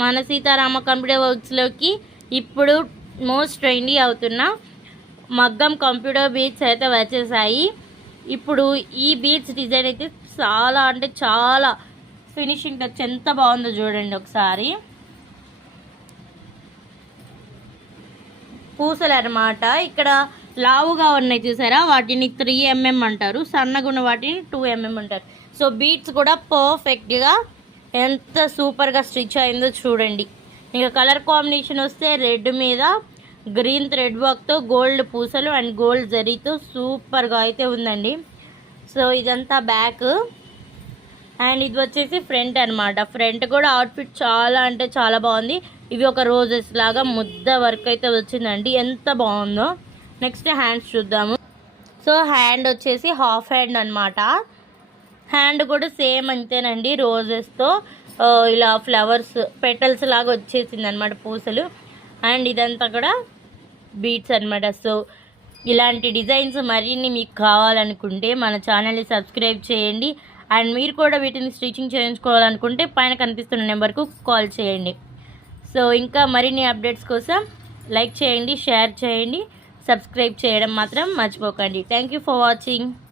మన సీతారామ కంప్యూటర్ వర్క్స్లోకి ఇప్పుడు most trendy అవుతున్న మగ్గం కంప్యూటర్ బీడ్స్ అయితే వచ్చేసాయి. ఇప్పుడు ఈ బీడ్స్ డిజైన్ అయితే చాలా అంటే చాలా ఫినిషింగ్ టచ్ ఎంత బాగుందో చూడండి ఒకసారి. పూసలు అన్నమాట. ఇక్కడ లావుగా ఉన్నాయి చూసారా, వాటిని 3mm అంటారు, సన్నగా ఉన్న వాటిని 2mm అంటారు. సో బీడ్స్ కూడా పర్ఫెక్ట్గా ఎంత సూపర్గా స్టిచ్ అయిందో చూడండి. ఇంకా కలర్ కాంబినేషన్ వస్తే రెడ్ మీద గ్రీన్ థ్రెడ్ వర్క్తో గోల్డ్ పూసలు అండ్ గోల్డ్ జరీతో సూపర్గా అయితే ఉందండి. సో ఇదంతా బ్యాక్ అండ్ ఇది వచ్చేసి ఫ్రంట్ అనమాట. ఫ్రంట్ కూడా అవుట్ఫిట్ చాలా అంటే చాలా బాగుంది. ఇవి ఒక రోజెస్ లాగా ముద్ద వర్క్ అయితే వచ్చిందండి, ఎంత బాగుందో. నెక్స్ట్ హ్యాండ్స్ చూద్దాము. సో హ్యాండ్ వచ్చేసి హాఫ్ హ్యాండ్ అనమాట. హ్యాండ్ కూడా సేమ్ అంతేనండి, రోజెస్తో ఇలా ఫ్లవర్స్ పెటల్స్ లాగా వచ్చేసింది అనమాట పూసలు. అండ్ ఇదంతా కూడా బీడ్స్ అనమాట. సో ఇలాంటి డిజైన్స్ మరిన్ని మీకు కావాలనుకుంటే మన ఛానల్ని సబ్స్క్రైబ్ చేయండి. అండ్ మీరు కూడా వీటిని స్టిచ్చింగ్ చేయించుకోవాలనుకుంటే పైన కనిపిస్తున్న నెంబర్కు కాల్ చేయండి. సో ఇంకా మరిన్ని అప్డేట్స్ కోసం లైక్ చేయండి, షేర్ చేయండి, సబ్స్క్రైబ్ చేయడం మాత్రం మర్చిపోకండి. Thank you for watching.